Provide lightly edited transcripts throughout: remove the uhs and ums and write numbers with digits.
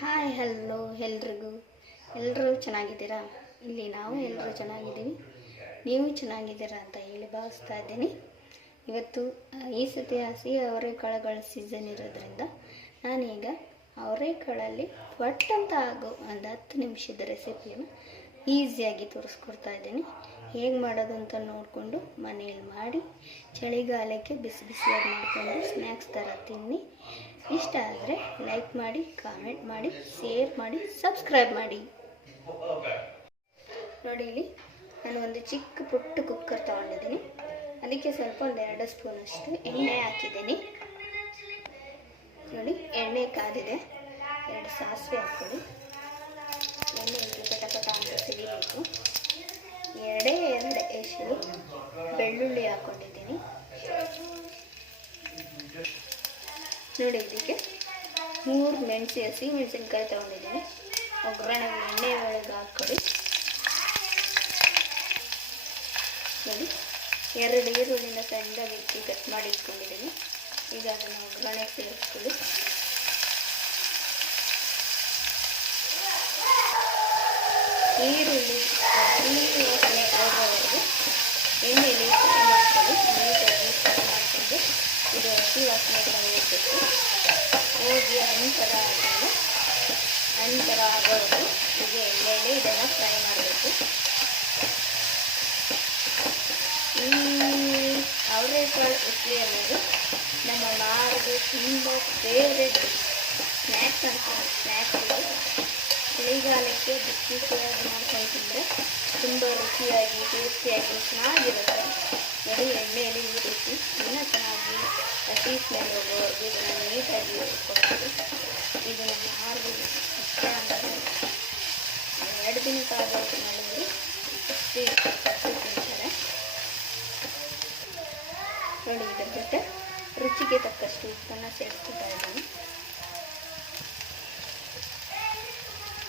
Hi hello ಎಲ್ಲರೂ ಚೆನ್ನಾಗಿದ್ದೀರಾ? ಇಲ್ಲಿ ನಾವು ಎಲ್ಲರೂ ಚೆನ್ನಾಗಿದ್ದೀವಿ, ನೀವು ಚೆನ್ನಾಗಿದ್ದೀರಾ ಅಂತ ಹೇಳಿ ಭಾವಿಸ್ತಾ ಇದ್ದೀನಿ. ಇವತ್ತು ಈ ಸತಿ ಹಸಿ ಅವರೆಕಾಳುಗಳ ಸೀಸನ್ ಇರೋದ್ರಿಂದ ನಾನೀಗ ಅವರೆಕಾಳಲ್ಲಿ ಪಟ್ಟಂತ ಆಗೋ ಒಂದು 10 ನಿಮಿಷದ ರೆಸಿಪಿಯನ್ನು ಈಸಿಯಾಗಿ ತೋರಿಸ್ಕೊಡ್ತಾ ಇದ್ದೀನಿ. ಹೇಗೆ ಮಾಡೋದು ಅಂತ ನೋಡಿಕೊಂಡು ಮನೆಯಲ್ಲಿ ಮಾಡಿ ಚಳಿಗಾಲಕ್ಕೆ ಬಿಸಿ ಬಿಸಿಯಾಗಿ ಮಾಡಿಕೊಂಡು ಸ್ನ್ಯಾಕ್ಸ್ ಥರ ತಿನ್ನಿ. ಇಷ್ಟ ಆದರೆ ಲೈಕ್ ಮಾಡಿ, ಕಾಮೆಂಟ್ ಮಾಡಿ, ಶೇರ್ ಮಾಡಿ, ಸಬ್ಸ್ಕ್ರೈಬ್ ಮಾಡಿ. ನೋಡಿ, ಇಲ್ಲಿ ನಾನು ಒಂದು ಚಿಕ್ಕ ಪುಟ್ಟ ಕುಕ್ಕರ್ ತೊಗೊಂಡಿದ್ದೀನಿ. ಅದಕ್ಕೆ ಸ್ವಲ್ಪ ಒಂದು 2 ಸ್ಪೂನಷ್ಟು ಎಣ್ಣೆ ಹಾಕಿದ್ದೀನಿ. ನೋಡಿ, ಎಣ್ಣೆ ಕಾದಿದೆ. 2 ಸಾಸಿವೆ ಹಾಕ್ಕೊಳ್ಳಿ. ಎಣ್ಣೆ ಪಟಪಟ ಅಂತ ಸಿಡಿಬೇಕು. 2 ಎಸಳು ಬೆಳ್ಳುಳ್ಳಿ ಹಾಕ್ಕೊಂಡಿದ್ದೀನಿ. ನೋಡಿ, ಇದಕ್ಕೆ 3 ಹಸಿ ಮೆಣಸಿನ್ಕಾಯಿ ತೊಗೊಂಡಿದ್ದೀನಿ. ಒಗ್ಗರಣೆ ಎಣ್ಣೆ ಒಳಗೆ ಹಾಕ್ಕೊಳ್ಳಿ. ನೋಡಿ, 2 ಈರುಳ್ಳಿನ ಸಣ್ಣದಾಗಿ ಇಟ್ಟು ಕಟ್ ಮಾಡಿ ಇಟ್ಕೊಂಡಿದ್ದೀನಿ. ಈಗ ಅದನ್ನು ಒಗ್ಗರಣೆ ಸೇರಿಸ್ಕೊಳ್ಳಿ. ಈರುಳ್ಳಿ ವಾಸನೆ ಹೋಗೋವರೆಗೂ ಎಣ್ಣೆಯಲ್ಲಿ ಫ್ರೈ ಮಾಡ್ಕೊಳ್ಳಿ. ನೀಟಾಗಿ ಫ್ರೈ ಮಾಡಿಕೊಂಡು ಇದು ಹಸಿ ವಾಸನೆ ಕೂಡ ಹೋಗಬೇಕು. ಹೋಗಿ ಅಂತರ ಆಗೋವರೆಗೂ ಈಗ ಎಣ್ಣೆಯಲ್ಲಿ ಇದನ್ನು ಫ್ರೈ ಮಾಡಬೇಕು. ಈ ಅವರೆಕಾಳು ಉಸ್ಲಿ ಅನ್ನೋದು ನಮ್ಮ ನಾಡಿಗೆ ತುಂಬ ಫೇವ್ರೆಟ್ ಸ್ನ್ಯಾಕ್ಸ್ ಅಂತಾರೆ. ಸ್ನ್ಯಾಕ್ಸಿಗೆ ಚಳಿಗಾಲಕ್ಕೆ ಬಿಸಿಯಾಗಿ ಮಾಡ್ಕೊಂಡು ತಿಂದರೆ ತುಂಬ ರುಚಿಯಾಗಿ ಟೇಸ್ಟಿಯಾಗಿ ಚೆನ್ನಾಗಿರುತ್ತೆ. ನೋಡಿ, ಎಣ್ಣೆಯಲ್ಲಿ ಈ ರೀತಿ ಇನ್ನೂ ಚೆನ್ನಾಗಿ ಹಸಿ ಸ್ಮೆಲ್ ಹೋಗೋವರೆಗೂ ಇದನ್ನು ನೀಟಾಗಿ ಇಟ್ಕೊಳ್ಬೋದು. ಇದು ನಮ್ಮ ಆರೋಗ್ಯಕ್ಕೆ ಇಷ್ಟ ಅಂದರೆ 2 ದಿನಕ್ಕಾಗೋದು ಮಾಡಿದ್ರೆ ಅಷ್ಟು ತಿಂತಾರೆ. ನೋಡಿ, ಇದರ ಜೊತೆ ರುಚಿಗೆ ತಕ್ಕಷ್ಟು ಉಪ್ಪನ್ನು ಸೇರಿಸ್ಕೊತಾ ಇದ್ದೀನಿ.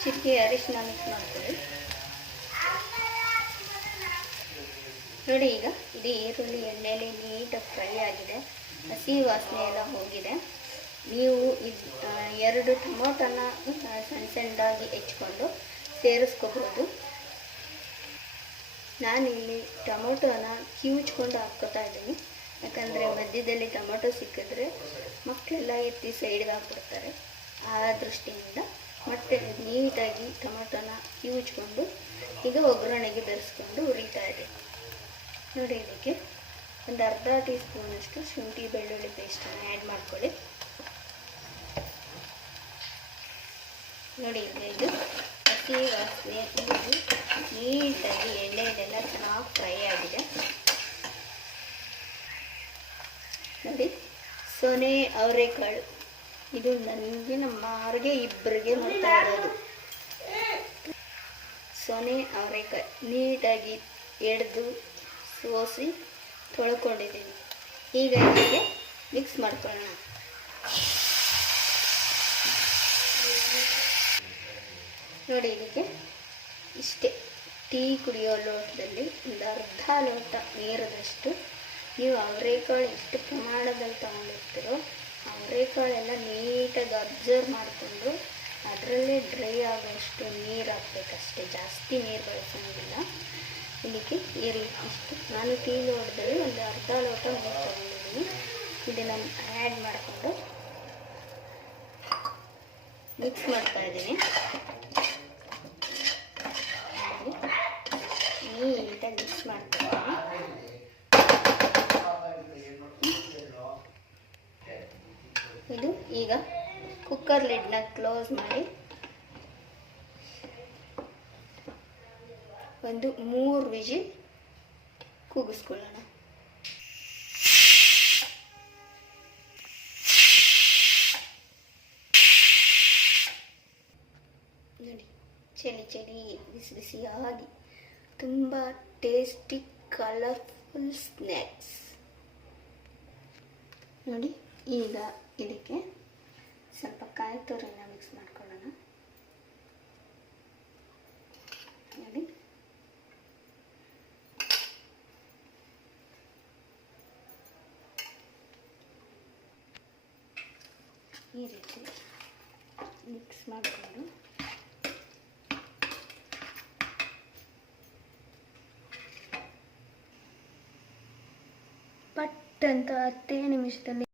ಚಿಟಿಕೆ ಅರಿಶಿನ ಮಿಕ್ಸ್ ಮಾಡ್ಕೊಳ್ಳಿ. ನೋಡಿ, ಈಗ ಇದು ಈರುಳ್ಳಿ ಎಣ್ಣೆಯಲ್ಲಿ ನೀಟಾಗಿ ಫ್ರೈ ಆಗಿದೆ. ಹಸಿ ವಾಸನೆ ಎಲ್ಲ ಹೋಗಿದೆ. ನೀವು 2 ಟೊಮೊಟೊನ ಸಣ್ಣದಾಗಿ ಹೆಚ್ಕೊಂಡು ಸೇರಿಸ್ಕೋಬೋದು. ನಾನಿಲ್ಲಿ ಟೊಮೊಟೊನ ಕಿವುಚ್ಕೊಂಡು ಹಾಕ್ಕೋತಾ ಇದ್ದೀನಿ. ಯಾಕಂದರೆ ಮಧ್ಯದಲ್ಲಿ ಟೊಮೊಟೊ ಸಿಕ್ಕಿದ್ರೆ ಮಕ್ಕಳೆಲ್ಲ ಎತ್ತಿ ಸೈಡ್ಗೆ ಹಾಕ್ಬಿಡ್ತಾರೆ. ಆ ದೃಷ್ಟಿಯಿಂದ ಮತ್ತೆ ನೀಟಾಗಿ ಟೊಮೊಟೊನ ಕಿವುಚ್ಕೊಂಡು ಈಗ ಒಗ್ಗರಣೆಗೆ ಬೆರೆಸ್ಕೊಂಡು ಹುರಿತಾ ಇದೆ. ನೋಡಿ, ಇದಕ್ಕೆ ಒಂದು ಅರ್ಧ ಟೀ ಸ್ಪೂನಷ್ಟು ಶುಂಠಿ ಬೆಳ್ಳುಳ್ಳಿ ಪೇಸ್ಟನ್ನು ಆ್ಯಡ್ ಮಾಡ್ಕೊಳ್ಳಿ. ನೋಡಿ, ಇದು ಹಸಿ ವಾಸನೆ ನೀಟಾಗಿ ಎಣ್ಣೆಯಲ್ಲೆಲ್ಲ ಚೆನ್ನಾಗಿ ಫ್ರೈ ಆಗಿದೆ. ನೋಡಿ, ಸೊನೆ ಅವರೆಕಾಳು ಇದು ನನಗೆ ನಮ್ಮ ಆರಿಗೆ ಇಬ್ಬರಿಗೆ ಮಾಡ್ತಾ ಇರೋದು. ಸೊನೆ ಅವರೆಕಾಯಿ ನೀಟಾಗಿ ಎಡ್ದು ಸೋಸಿ ತೊಳ್ಕೊಂಡಿದ್ದೀನಿ. ಈಗ ಇದಕ್ಕೆ ಮಿಕ್ಸ್ ಮಾಡ್ಕೊಳ್ಳೋಣ. ನೋಡಿ, ಇದಕ್ಕೆ ಇಷ್ಟೇ ಟೀ ಕುಡಿಯೋ ಲೋಟದಲ್ಲಿ ಒಂದು ಅರ್ಧ ಲೋಟ ನೀರದಷ್ಟು ನೀವು ಅವರೆಕಾಳು ಎಷ್ಟು ಪ್ರಮಾಣದಲ್ಲಿ ತೊಗೊಂಡಿರ್ತೀರೋ ಅವರೆಕಾಳೆಲ್ಲ ನೀಟಾಗಿ ಅಬ್ಸರ್ವ್ ಮಾಡಿಕೊಂಡು ಅದರಲ್ಲೇ ಡ್ರೈ ಆಗೋಷ್ಟು ನೀರು ಹಾಕ್ಬೇಕಷ್ಟೇ. ಜಾಸ್ತಿ ನೀರು ಬಳಸೋಂಗಿಲ್ಲ. ಇದಕ್ಕೆ ಈ ರೀತಿ ಇಷ್ಟು ನಾನು ಟೀ ಲೋಟದಲ್ಲಿ ಒಂದು ಅರ್ಧ ಲೋಟ ನೀರು ತೊಗೊಂಡಿದ್ದೀನಿ. ಇದನ್ನು ಆ್ಯಡ್ ಮಾಡಿಕೊಂಡು ಮಿಕ್ಸ್ ಮಾಡ್ತಾ ಇದ್ದೀನಿ. ನೀಟಾಗಿ ಮಿಕ್ಸ್ ಮಾಡ್ತಾ ಇದ್ದೀನಿ. ಇದು ಈಗ ಕುಕ್ಕರ್ ಲಿಡ್ನ ಕ್ಲೋಸ್ ಮಾಡಿ ಒಂದು 3 ವಿಜಿಲ್ ಕೂಗಿಸ್ಕೊಳ್ಳೋಣ. ನೋಡಿ, ಚಳಿ ಬಿಸಿ ಬಿಸಿಯಾಗಿ ತುಂಬ ಟೇಸ್ಟಿ ಕಲರ್ಫುಲ್ ಸ್ನ್ಯಾಕ್ಸ್. ನೋಡಿ, ಈಗ ಇದಕ್ಕೆ ಸ್ವಲ್ಪ ಕಾಯಿ ತುರಿನ ಮಿಕ್ಸ್ ಮಾಡ್ಕೊಳ್ಳೋಣ. ನೋಡಿ, ಈ ರೀತಿ ಮಿಕ್ಸ್ ಮಾಡಿಕೊಂಡು ಪಟ್ ಅಂತ 10 ನಿಮಿಷದಲ್ಲಿ